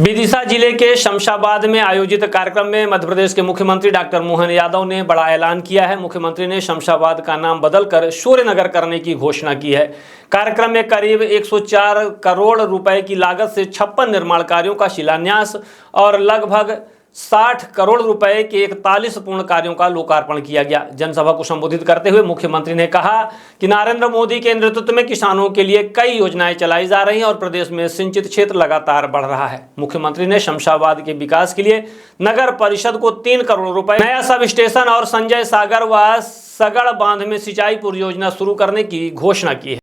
विदिशा जिले के शमशाबाद में आयोजित कार्यक्रम में मध्य प्रदेश के मुख्यमंत्री डॉक्टर मोहन यादव ने बड़ा ऐलान किया है। मुख्यमंत्री ने शमशाबाद का नाम बदलकर सूर्यनगर करने की घोषणा की है। कार्यक्रम में करीब 104 करोड़ रुपए की लागत से 56 निर्माण कार्यों का शिलान्यास और लगभग 60 करोड़ रुपए के 41 पूर्ण कार्यों का लोकार्पण किया गया। जनसभा को संबोधित करते हुए मुख्यमंत्री ने कहा कि नरेंद्र मोदी के नेतृत्व में किसानों के लिए कई योजनाएं चलाई जा रही हैं और प्रदेश में सिंचित क्षेत्र लगातार बढ़ रहा है। मुख्यमंत्री ने शमशाबाद के विकास के लिए नगर परिषद को 3 करोड़ रुपए, नया सब स्टेशन और संजय सागर व सगड़ बांध में सिंचाई परियोजना शुरू करने की घोषणा की है।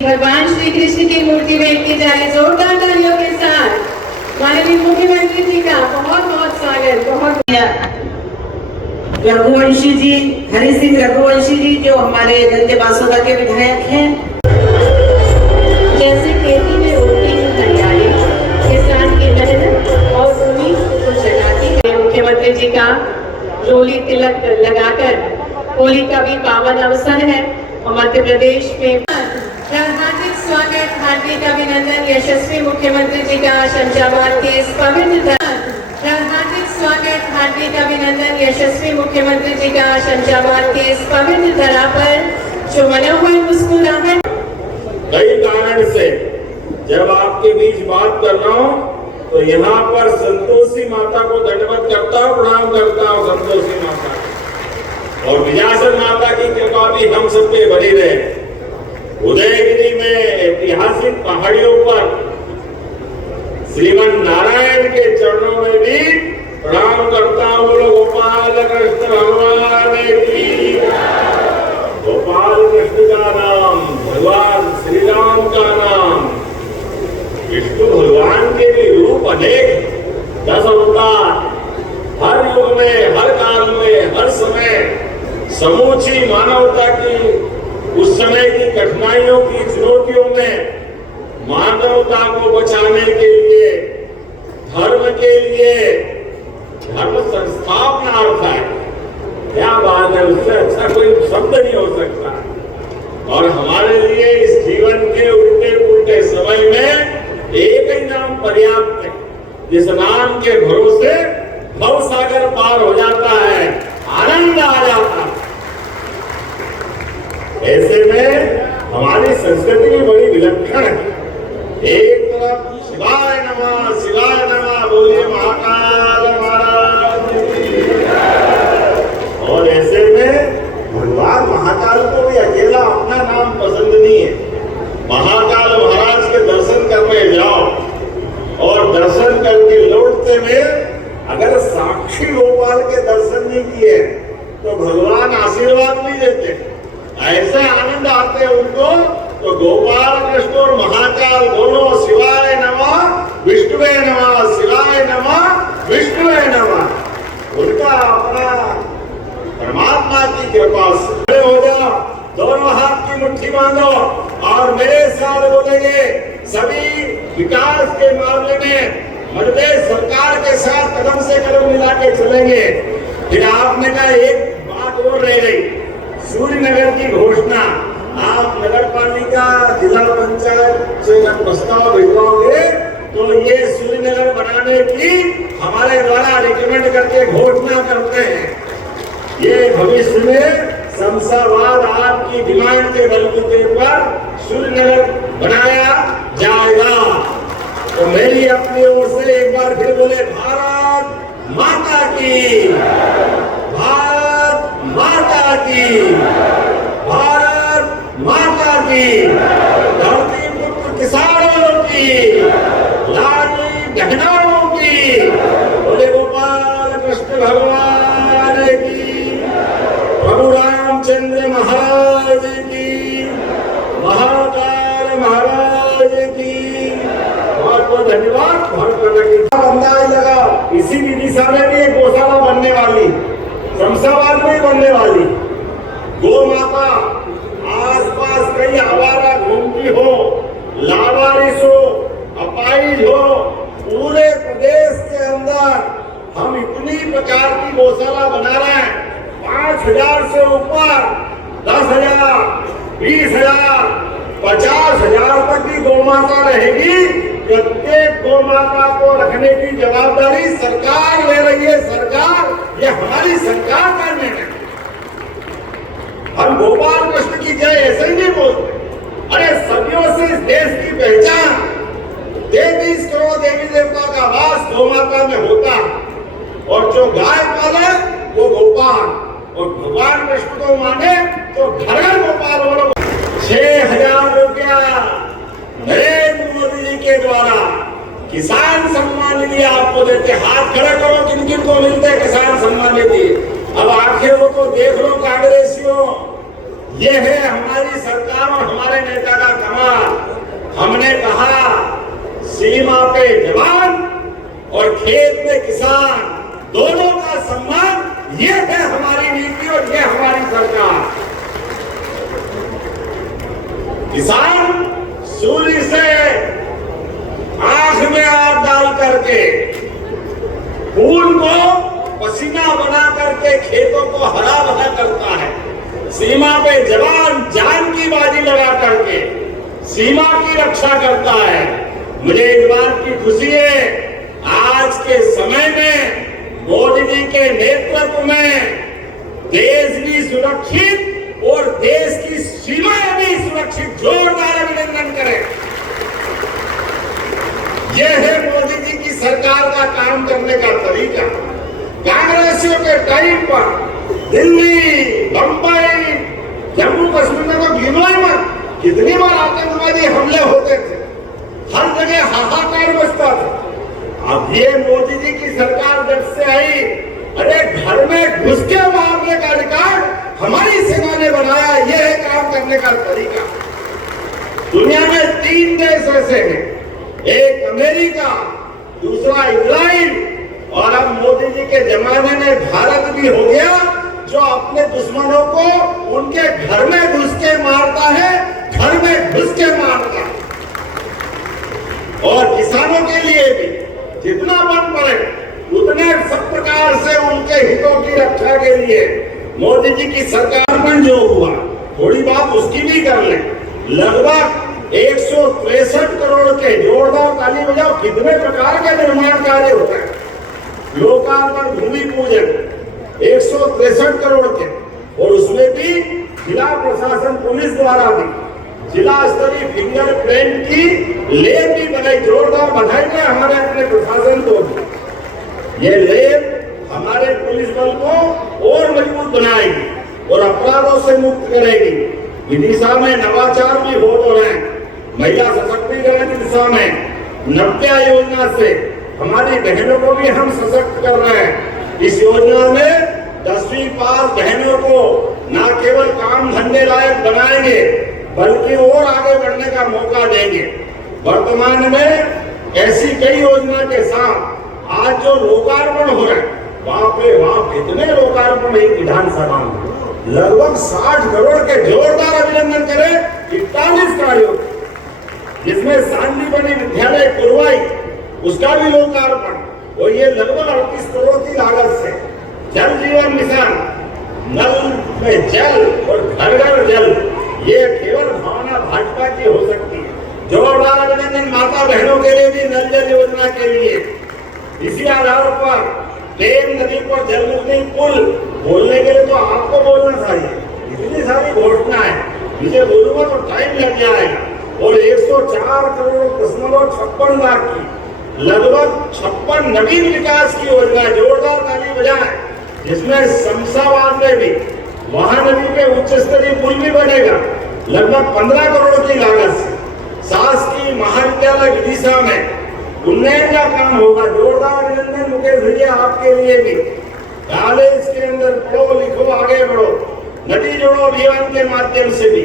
भगवान श्री कृष्ण की मूर्ति भेंट की जाए जोरदार तालियों के साथ। माननीय मुख्यमंत्री जी का बहुत बहुत स्वागत। बहुत रघुवंशी जी, हरि सिंह रघुवंशी जी जो हमारे गंजे बासोदा के विधायक हैं। जैसे खेती में रोटी की तैयारी, किसान की मेहनत और भूमि को जगाती है। मुख्यमंत्री जी का रोली तिलक लगाकर होली का भी पावन अवसर है और मध्य प्रदेश में हार्दिक स्वागत, हार्दिक अभिनंदन यशस्वी मुख्यमंत्री जी का शमशाबाद के इस पवित्र हार्दिक स्वागत, हार्दिक अभिनंदन यशस्वी मुख्यमंत्री जी का शमशाबाद के इस पवित्र धरा पर जो मनोहर मुस्कुराहट। कई कारण से जब आपके बीच बात कर रहा हूँ तो यहाँ पर संतोषी माता को दंडवत करता हूँ, प्रणाम करता हूँ संतोषी माता और विजासन माता की कृपा भी हम सब पे बनी रहे। उदयगिरी में ऐतिहासिक पहाड़ियों पर श्रीमन नारायण के चरणों में भी प्रणाम करता हूँ। गोपाल कृष्ण भगवान की, गोपाल कृष्ण का नाम भगवान श्री राम का नाम। विष्णु भगवान के भी रूप अनेक, 10 अवतार, हर युग में, हर काल में, हर समय समूची मानवता की उस समय की कठिनाइयों की चुनौतियों में मानवता को बचाने के लिए, धर्म के लिए धर्म संस्थापना होता है। क्या बात है, उससे अच्छा कोई शब्द नहीं हो सकता। और हमारे लिए इस जीवन के उल्टे पुल्टे समय में एक ही नाम पर्याप्त है, जिस नाम के भरोसे भव सागर पार हो जाता है, आनंद आ जाता है। ऐसे में हमारी संस्कृति भी बड़ी विलक्षण है। एक तरफ शिवाय नमः बोलिए महाकाल महाराज की। और ऐसे में भगवान महाकाल को भी अकेला अपना नाम पसंद नहीं है। महाकाल महाराज के दर्शन करने जाओ और दर्शन करके लौटते में अगर साक्षी गोपाल के दर्शन नहीं किए तो भगवान आशीर्वाद नहीं देते। ऐसे आनंद आते उनको तो गोपाल कृष्ण और महाकाल दोनों शिवाय नमः विष्णुवे नमः, शिवाय नमः विष्णुवे नमः। उनका अपना परमात्मा की कृपा से हो जाओ, दोनों हाथ की मुट्ठी बांधो और मेरे साथ बोलेंगे सभी विकास के मामले में मध्य प्रदेश सरकार के साथ कदम से कदम मिला के चलेंगे। फिर आपने कहा एक बात और रह गई, सूर्यनगर की घोषणा। आप नगर पालिका जिला पंचायत से जब प्रस्ताव भिजवाओगे तो ये सूर्यनगर बनाने की हमारे द्वारा रिकमेंड करके घोषणा करते हैं। ये भविष्य में शमशाबाद आपकी डिमांड के बलबूते पर सूर्यनगर बनाया जाएगा। तो मेरी अपनी ओर से एक बार फिर बोले भारत माता की, भारत माता की, भारत माता की। धरती पुत्र किसानों की, लाडली बहनों की, बोले गोपाल कृष्ण भगवान की, प्रभु रामचंद्र महाराज की, महाकाल महाराज की। बहुत बहुत धन्यवाद। अंदाज लगा इसी विदिशा में भी एक गौशाला बनने वाली, शमशाबाद में बनने वाली। गौ माता आसपास कई आवारा घूमती हो, लावारिस हो, अपाहिज हो, पूरे प्रदेश के अंदर हम इतनी प्रकार की गौशाला बना रहे हैं। 5,000 से ऊपर 10,000, 20,000, 50,000 तक की गौमाता रहेगी। प्रत्येक गौमाता को रखने की जवाबदारी सरकार ले रही है। सरकार, ये हमारी सरकार का निर्णय। हम गोपाल कृष्ण की जय ऐसे ही नहीं बोलते। अरे सदियों से इस देश की पहचान 33 करोड़ देवी देवता का वास गौमाता में होता, और जो गाय पाले वो गोपाल, और भगवान कृष्ण को माने तो घर घर गोपाल हो। 6,000 रुपया नरेंद्र मोदी जी के द्वारा किसान सम्मान निधि आपको देते। हाथ खड़ा करो, किन किन को मिलते हैं किसान सम्मान निधि। अब आखिरों को देख लो कांग्रेसियों, ये है हमारी सरकार और हमारे नेता का कमाल। हमने कहा सीमा पे जवान और खेत में किसान, दोनों का सम्मान, ये है हमारी नीति और ये हमारी सरकार। किसान सूर्य से आंख में आग डाल करके, खून को पसीना बना करके खेतों को हरा भरा करता है। सीमा पे जवान जान की बाजी लगा करके सीमा की रक्षा करता है। मुझे इस बात की खुशी है, आज के समय में मोदी जी के नेतृत्व में देश भी सुरक्षित और देश की सीमाएं भी सुरक्षित। जोरदार अभिनंदन करें। यह है मोदी जी की सरकार का काम करने का तरीका। कांग्रेसियों के टाइम पर दिल्ली, बंबई, जम्मू कश्मीर में तो गिनो ही मत, कितनी बार आतंकवादी हमले होते थे, हर जगह हाहाकार मचता था। अब ये मोदी जी की सरकार जब से आई, अरे घर में घुस के मारने का रिकॉर्ड हमारी सेना ने बनाया। ये है काम करने का तरीका। दुनिया में 3 देश ऐसे हैं, एक अमेरिका, दूसरा इजराइल, और अब मोदी जी के जमाने में भारत भी हो गया, जो अपने दुश्मनों को उनके घर में घुस के मारता है, घर में घुस के मारता है। और किसानों के लिए भी जितना बन पड़े उतने सब प्रकार से उनके हितों की रक्षा के लिए मोदी जी की सरकार में जो हुआ, थोड़ी बात उसकी भी कर ले। लगभग 163 करोड़ के, जोरदार ताली बजाओ, कितने प्रकार के निर्माण कार्य होते हैं। लोकार्पण, भूमि पूजन 163 करोड़ के, और उसमें भी जिला प्रशासन पुलिस द्वारा भी जिला स्तरीय फिंगरप्रिंट की लेब भी बनाई। जोरदार बधाई है हमारे अपने प्रशासन को भी। ये लेब हमारे पुलिस बल को और मजबूत बनाएगी और अपराधों से मुक्त करेगी। विदिशा में नवाचार भी हो रहे हैं। महिला सशक्तिकरण की दिशा में नव्या योजना से हमारी बहनों को भी हम सशक्त कर रहे हैं। इस योजना में 10वीं पास बहनों को न केवल काम धंधे लायक बनाएंगे, बल्कि और आगे बढ़ने का मौका देंगे। वर्तमान में ऐसी कई योजना के साथ आज जो लोकार्पण हो रहा है, बाप रे बाप, कितने लोकार्पण एक विधानसभा में, लगभग 60 करोड़ के। जोरदार अभिनंदन करें 41 कार्यों, जिसमें सांदीपनि विद्यालय कुरवाई, उसका भी लोकार्पण, और ये लगभग 38 करोड़ की लागत से। जल जीवन मिशन, नल में जल और घर घर जल, ये केवल भावना भाजपा की हो सकती है। जोरदार अभिनंदन माता बहनों के लिए भी नल जल योजना के लिए। इसी आधार पर प्रेम नदी पर जल मुक्ति पुल बोलने के लिए तो आपको बोलना चाहिए। इतनी सारी घोषणाएं, मुझे बोलूंगा तो टाइम लग जाएगा। और 104 करोड़ 56 लाख की लगभग 56 नवीन विकास की योजना। जोरदार ताली बजाएं। जिसमें शमशाबाद में भी महानदी पे उच्च स्तरीय पुल भी बनेगा, लगभग 15 करोड़ की लागत से। शासकीय महाविद्यालय विदिशा में उन्नयन का काम होगा। जोरदार अभिनंदन मुकेश भैया आपके लिए भी। कॉलेज के अंदर पढ़ो लिखो आगे बढ़ो, नदी जोड़ो अभियान के माध्यम से भी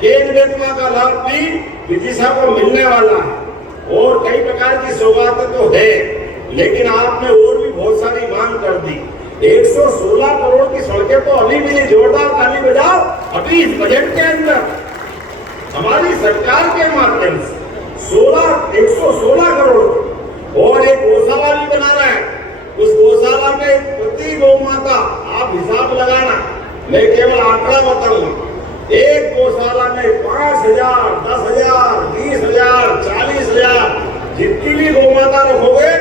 केंद्र बेतवा का लाभ भी विदिशा को मिलने वाला है। और कई प्रकार की सौगातें तो है, लेकिन आपने और भी बहुत सारी मांग कर दी। 116 करोड़ की सड़कें तो अभी भी। जोरदार ताली बजाओ। अभी इस बजट के अंदर हमारी सरकार के माध्यम से 116 करोड़ और एक गौशाला भी बना रहे हैं। उस गौशाला में प्रति गौ माता, आप हिसाब लगाना, मैं केवल आंकड़ा बताऊंगा। एक गौशाला में 5,000, 10,000, 20,000, 40,000 जितनी भी गौमाता रखोगे,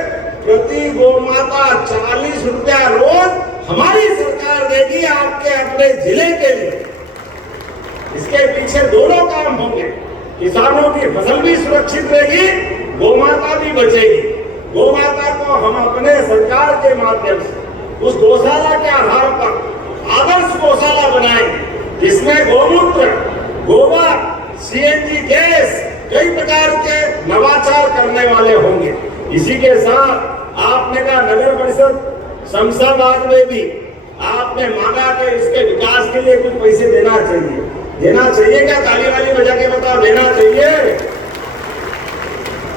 प्रति गौमाता 40 रुपया रोज हमारी सरकार देगी आपके अपने जिले के लिए। इसके पीछे दोनों काम होंगे, किसानों की फसल भी सुरक्षित रहेगी, गौमाता भी बचेगी। गौमाता को हम अपने सरकार के माध्यम से उस गौशाला के आधार पर आदर्श गौशाला बनाएंगे, जिसमें गौमूत्र, गोबर, सीएनजी गैस, कई प्रकार के नवाचार करने वाले होंगे। इसी के साथ आपने कहा नगर परिषद शमशाबाद में भी आपने मांगा कि इसके विकास के लिए कुछ पैसे देना चाहिए। देना चाहिए क्या? ताली वाली बजा के बताओ, देना चाहिए।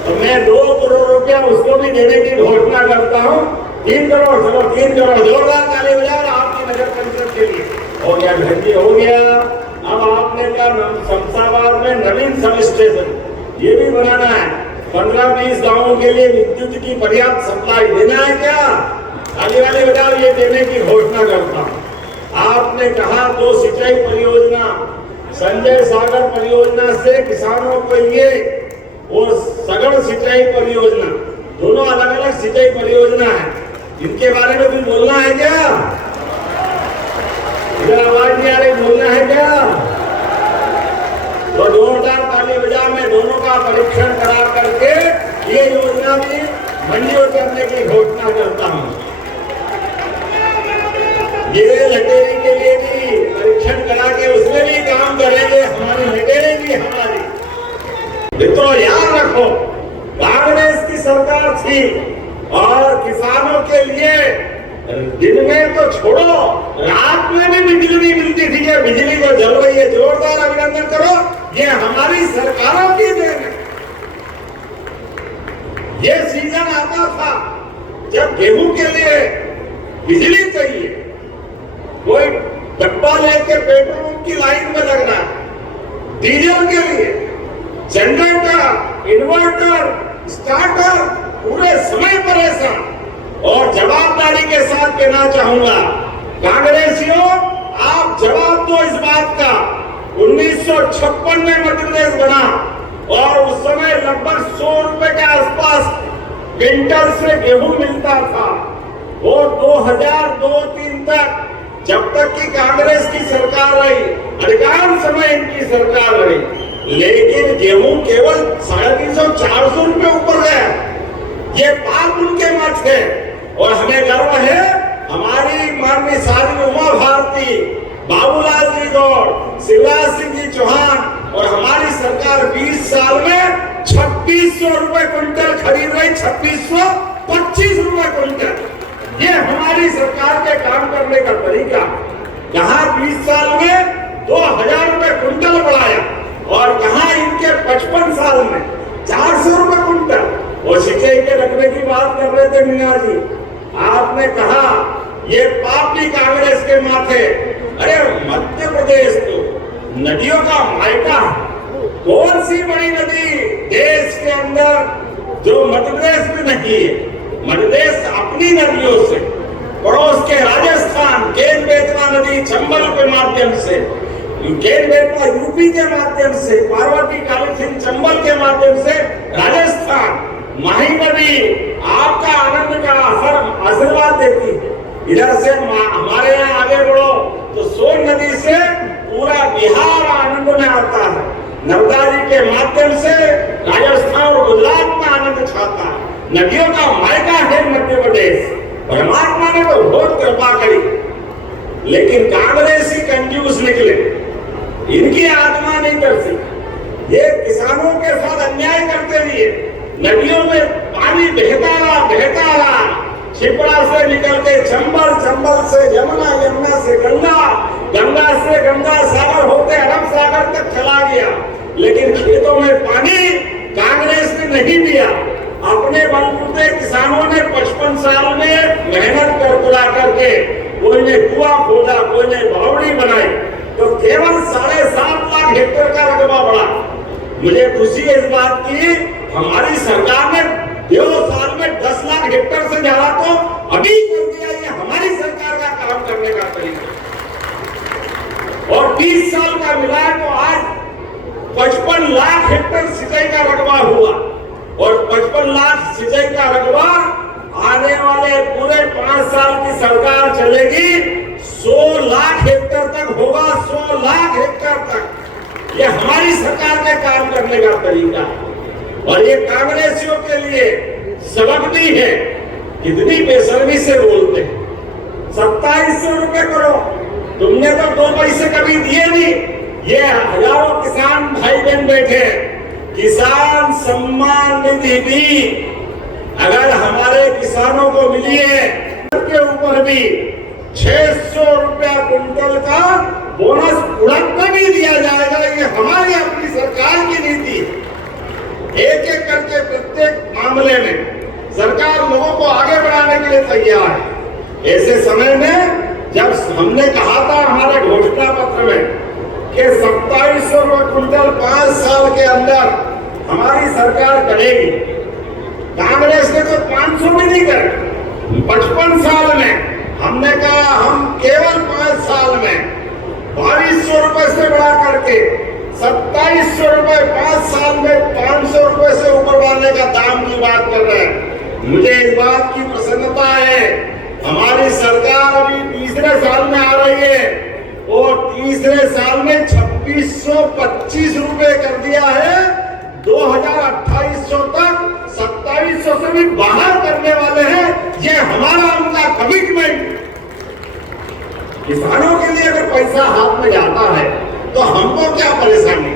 और मैं 2 करोड़ रुपया उसको भी देने की घोषणा करता हूँ। 3 करोड़, चलो 3 करोड़ जोरदार ताली बजाओ आपकी नगर परिषद के लिए। हो गया, घर की हो गया। अब आपने कहा शमशाबाद में नवीन सब स्टेशन ये भी बनाना है। 15-20 गांवों के लिए विद्युत की पर्याप्त सप्लाई देना है क्या? ताली वाली बजाओ, ये देने की घोषणा करता हूँ। आपने कहा 2 सिंचाई परियोजना, संजय सागर परियोजना से किसानों को ये और सघन सिंचाई परियोजना, दोनों अलग अलग सिंचाई परियोजना है। इनके बारे में कुछ बोलना है क्या? इधर आवाज नहीं आ रही, बोलना है क्या? तो जोरदार ताली बजा। मैं दोनों का परीक्षण करा करके ये योजना भी मंजूर करने की घोषणा करता हूँ। ये लटेरी के लिए भी परीक्षण करा के उसमें भी काम करेंगे, हमारी लटेरी भी हमारी। मित्रों याद रखो, कांग्रेस की सरकार थी और किसानों के लिए दिन में तो छोड़ो, रात में भी बिजली नहीं मिलती थी। ये बिजली को जल रही है, जोरदार अभिनंदन करो। ये हमारी सरकारों की देन है। ये सीजन आता था जब गेहूं के लिए बिजली चाहिए, कोई डब्बा लेके पेट्रोल की लाइन में लगना, डीजल के लिए जनरेटर, इन्वर्टर, स्टार्टर, पूरे समय परेशान। और जवाबदारी के साथ कहना चाहूंगा, कांग्रेसियों आप जवाब दो इस बात का। 1956 में मध्य प्रदेश बना और उस समय लगभग 100 रुपए के आसपास क्विंटल से गेहूं मिलता था। और 2002-03 तक, जब तक कि कांग्रेस की सरकार रही, अधिकांश समय इनकी सरकार रही, लेकिन गेहूं केवल 350-400 रुपए ऊपर गया। ये पाप उनके मत है। और हमें गर्व है, हमारी माननीय साध्वी उमा भारती, बाबूलाल जी गौड़, शिवराज सिंह जी चौहान और हमारी सरकार 20 साल में 2600 रुपए क्विंटल खरीद रही। 2625 रुपए क्विंटल। ये हमारी सरकार के काम करने का तरीका। यहाँ 20 साल में 2000 रुपए क्विंटल बढ़ाया और कहा इनके 55 साल में 400 रुपए क्विंटल। और सिंचाई के रखने की बात कर रहे थे मीना जी, आपने कहा ये पाप भी कांग्रेस के माथे। अरे मध्य प्रदेश तो नदियों का मायका है। कौन सी बड़ी नदी देश के अंदर जो मध्य प्रदेश में नहीं है? मध्य प्रदेश अपनी नदियों से, पड़ोस के राजस्थान केन बेतवा नदी चंबल के माध्यम से, केन बेतवा यूपी के माध्यम से, पार्वती काली सिंह चंबल के माध्यम से राजस्थान, माही नदी आपका आनंद का आशीर्वाद देती है। इधर से हमारे यहाँ आगे बढ़ो तो सोन नदी से पूरा बिहार आनंद में आता है। नर्मदा जी के माध्यम से राजस्थान और गुजरात में आनंद छाता है। नदियों का मायका है मध्य प्रदेश। परमात्मा ने तो बहुत कृपा करी, लेकिन कांग्रेसी कंजूस निकले, इनकी आत्मा नहीं तरसी। ये किसानों के साथ अन्याय करते हुए नदियों में पानी बहता रहा। शिप्रा से निकल के चंबल, चंबल से यमुना, यमुना से गंगा, गंगा से गंगा सागर होते अरब सागर तक चला गया। लेकिन खेतों में पानी कांग्रेस ने नहीं दिया। अपने बलबूते किसानों ने 55 साल में मेहनत कर करके, कोई ने कुआं खोदा, कोई ने बावड़ी बनाई, तो केवल 7.5 लाख हेक्टेयर का रकबा बढ़ा। मुझे खुशी है इस बात की, हमारी सरकार ने 2 साल में 10 लाख हेक्टेयर से ज्यादा तो अभी कर दिया। ये हमारी सरकार का काम करने का तरीका। 20 साल का मिला है तो आज 55 लाख हेक्टेयर सिंचाई का रकबा हुआ और 55 लाख सिंचाई का रकबा आने वाले पूरे 5 साल की सरकार चलेगी 100 लाख हेक्टेयर तक होगा, 100 लाख हेक्टेयर तक। ये हमारी सरकार के काम करने का तरीका है और ये कांग्रेसियों के लिए सबक भी है। कितनी बेशर्मी से बोलते हैं। 2700 रुपए करो, तुमने तो 2 पैसे कभी दिए नहीं। ये हजारों किसान भाई बहन बैठे, किसान सम्मान निधि भी अगर हमारे किसानों को मिली है के ऊपर भी 600 रुपया कुंटल का बोनस उड़ान भी दिया जाएगा। ये हमारी अपनी सरकार की नीति है। एक एक करके प्रत्येक मामले में सरकार लोगों को आगे बढ़ाने के लिए तैयार है। ऐसे समय में जब हमने कहा था हमारे घोषणा पत्र में कि 2700 रुपये कुंटल 5 साल के अंदर हमारी सरकार करेगी, कांग्रेस ने तो 500 भी नहीं करे। 55 साल में हमने कहा हम केवल 5 साल में 2200 रुपए से बढ़ा करके 2700 रुपए 5 साल में 500 रुपए से ऊपर बढ़ाने का दाम की बात कर रहे हैं। मुझे इस बात की प्रसन्नता है, हमारी सरकार अभी तीसरे साल में आ रही है और तीसरे साल में 2625 रुपए कर दिया है। 2800 तक 2700 से भी बाहर करने वाले हैं। ये हमारा उनका कमिटमेंट। किसानों के लिए अगर पैसा हाथ में जाता है तो हमको क्या परेशानी,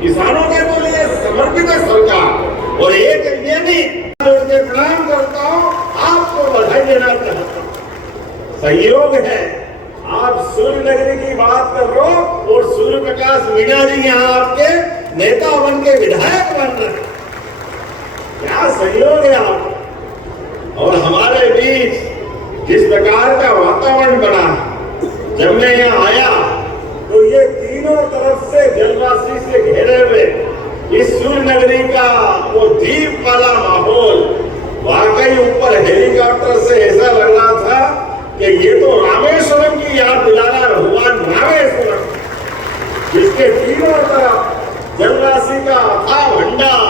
किसानों के तो लिए समर्पित है सरकार। और एक ये नहीं प्रणाम करता हूं, आपको बधाई देना चाहता हूं। सहयोग है, आप सूर्य नगरी की बात कर रहे हो और सूर्य प्रकाश मीणा जी यहाँ आपके नेता बन के विधायक बन रहे हैं। क्या सहयोग है आप और हमारे बीच जिस प्रकार का वातावरण बना। जब मैं यहाँ आया तो ये तीनों तरफ से जलराशि से घेरे हुए इस सूर्य नगरी का वो द्वीप वाला माहौल, वाकई ऊपर हेलीकॉप्टर से ऐसा लग रहा था कि ये तो रामेश्वरम की याद दिला रहा है, भगवान रामेश्वरम, जिसके तीनों तरफ जलराशि का अथाह भंडार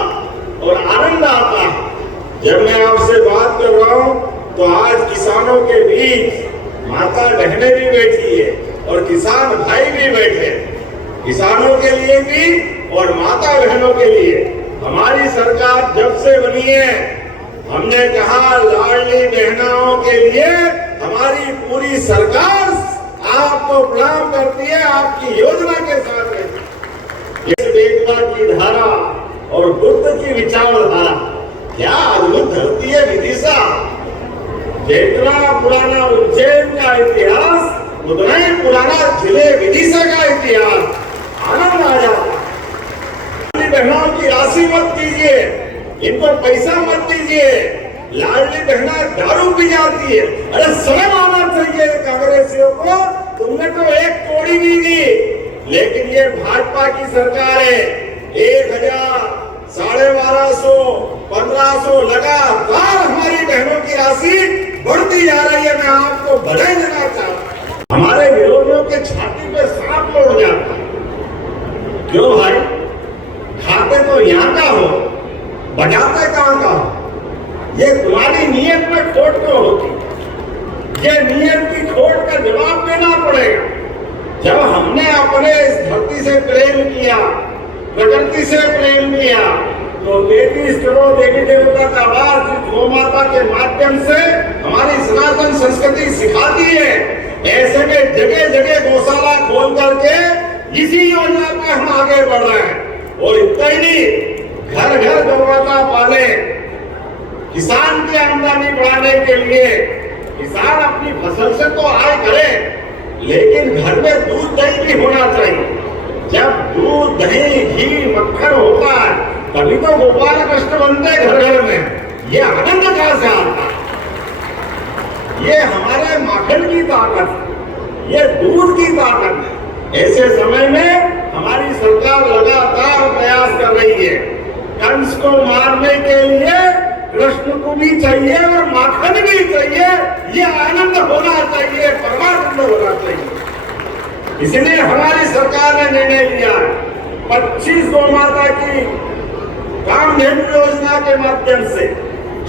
और आनंद आता है। जब मैं आपसे बात कर रहा हूँ तो आज किसानों के बीच माता बहनें भी बैठी है और किसान भाई भी बैठे। किसानों के लिए भी और माता बहनों के लिए हमारी सरकार जब से बनी है, हमने कहा लाडली बहनों के लिए हमारी पूरी सरकार आपको प्रणाम करती है, आपकी योजना के साथ रहती है। एकता की धारा और बुद्ध की विचारधारा, क्या अद्भुत धरती है विदिशा। जितना पुराना उज्जैन का इतिहास उतना ही पुराना जिले विदिशा का इतिहास। आनंद आ जाता। बहनों की राशि मत दीजिए, इनको पैसा मत दीजिए। लाडली बहना दारू पी जाती है। अरे शर्म आना चाहिए कांग्रेसियों को, तुमने तो एक कौड़ी नहीं दी। लेकिन ये भाजपा की सरकार है, 1000, 1250, 1500 लगातार हमारी बहनों की राशि बढ़ती जा रही है। मैं आपको बधाई देना चाहता हूं। हमारे विरोधियों के छाती पे सांप लौट जाता है। क्यों भाई, खाते तो यहाँ का हो, बजाते कहाँ का हो। ये तुम्हारी नीयत में खोट क्यों होती, ये नीयत की खोट का जवाब देना पड़ेगा। जब हमने अपने इस धरती से प्रेम किया, प्रकृति से प्रेम किया, तो देवी देवता का वास गौ माता के माध्यम से हमारी सनातन संस्कृति सिखाती है। ऐसे में जगह जगह गौशाला खोल करके इसी योजना पे हम आगे बढ़ रहे हैं। और इतना ही नहीं, घर घर गौ माता पाले। किसान की आमदनी बढ़ाने के लिए किसान अपनी फसल से तो आय करे, लेकिन घर में दूध दही भी होना चाहिए। जब दूध दही घी मक्खन होता है तभी तो गोपाल कृष्ण बनते घर घर में। ये आनंद कहां से आता है? ये हमारे माखन की ताकत है, ये दूध की ताकत है। ऐसे समय में हमारी सरकार लगातार प्रयास कर रही है। कंस को मारने के लिए कृष्ण को भी चाहिए और माखन भी चाहिए। ये आनंद होना चाहिए, परमानंद होना चाहिए। इसलिए हमारी सरकार ने निर्णय लिया 25 गौ माता की कामधेनु योजना के माध्यम से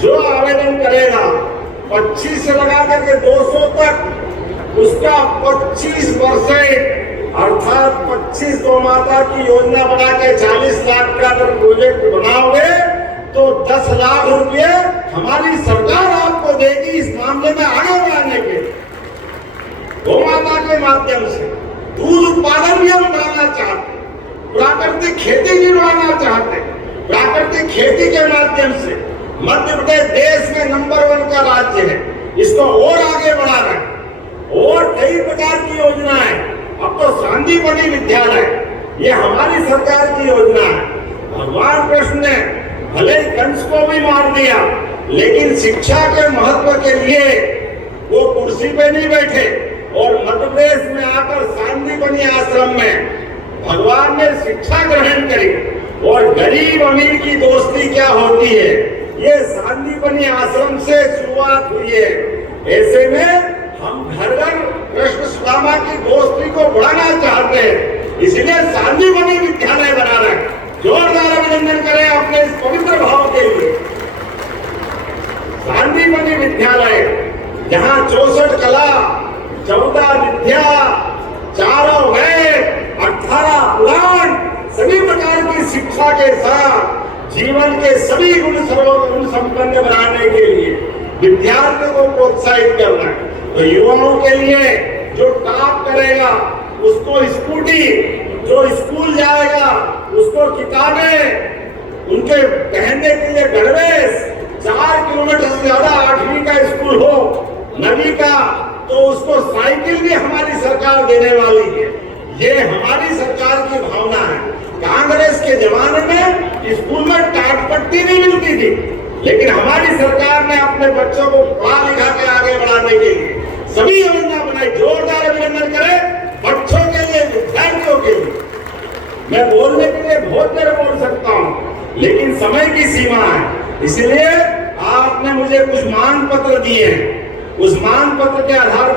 जो आवेदन करेगा 25 से लगा करके 200 तक उसका 25% अर्थात 25 गौ माता की योजना बना के 40 लाख का अगर प्रोजेक्ट बनाओगे तो 10 लाख रुपए हमारी सरकार आपको देगी इस मामले में आगे बढ़ाने के गौ माता के माध्यम से। दूध उत्पादन भी हम बढ़ाना चाहते, प्राकृतिक खेती भी बढ़ाना चाहते। प्राकृतिक खेती के माध्यम से मध्य प्रदेश देश में नंबर 1 का राज्य है, इसको और आगे बढ़ाना है। और कई प्रकार की योजनाएं, अब तो संदीपनी विद्यालय ये हमारी सरकार की योजना है। भगवान कृष्ण ने भले ही कंस को भी मार दिया, लेकिन शिक्षा के महत्व के लिए वो कुर्सी पे नहीं बैठे और मध्य प्रदेश में आकर संदीपनी आश्रम में भगवान ने शिक्षा ग्रहण करी। और गरीब अमीर की दोस्ती क्या होती है, ये संदीपनी आश्रम से शुरुआत हुई है। ऐसे में हम घर घर कृष्ण सुदामा की दोस्ती को बढ़ाना चाहते हैं, इसलिए संदीपनी विद्यालय बना रहे हैं। जोरदार अभिनंदन करें अपने इस पवित्र भाव के लिए। संदीपनी विद्यालय जहाँ 64 कला, 14 विद्या, 4 वेद, 18 पुराण, सभी प्रकार की शिक्षा के साथ जीवन के सभी गुण सर्वगुण संपन्न बनाने के लिए विद्यार्थियों को प्रोत्साहित करना है। तो युवाओं के लिए जो टॉप करेगा उसको स्कूटी, जो स्कूल जाएगा उसको किताबें, उनके पहनने के लिए गणवेश, 4 किलोमीटर से ज्यादा 8वीं का स्कूल हो, 9वीं का, तो उसको साइकिल भी हमारी सरकार देने वाली है। ये हमारी सरकार की भावना है। कांग्रेस के जमाने में स्कूल में टाट पट्टी नहीं मिलती थी, लेकिन हमारी सरकार ने अपने बच्चों को पढ़ा लिखा के आगे बढ़ाने के लिए सभी योजना बनाई। जोरदार अभिनंदन करें बच्चों के लिए, विद्यार्थियों के लिए। मैं बोलने के लिए बहुत देर बोल सकता हूँ, लेकिन समय की सीमा है, इसलिए आपने मुझे कुछ मांग पत्र दिए हैं। उस मांग पत्र के आधार पर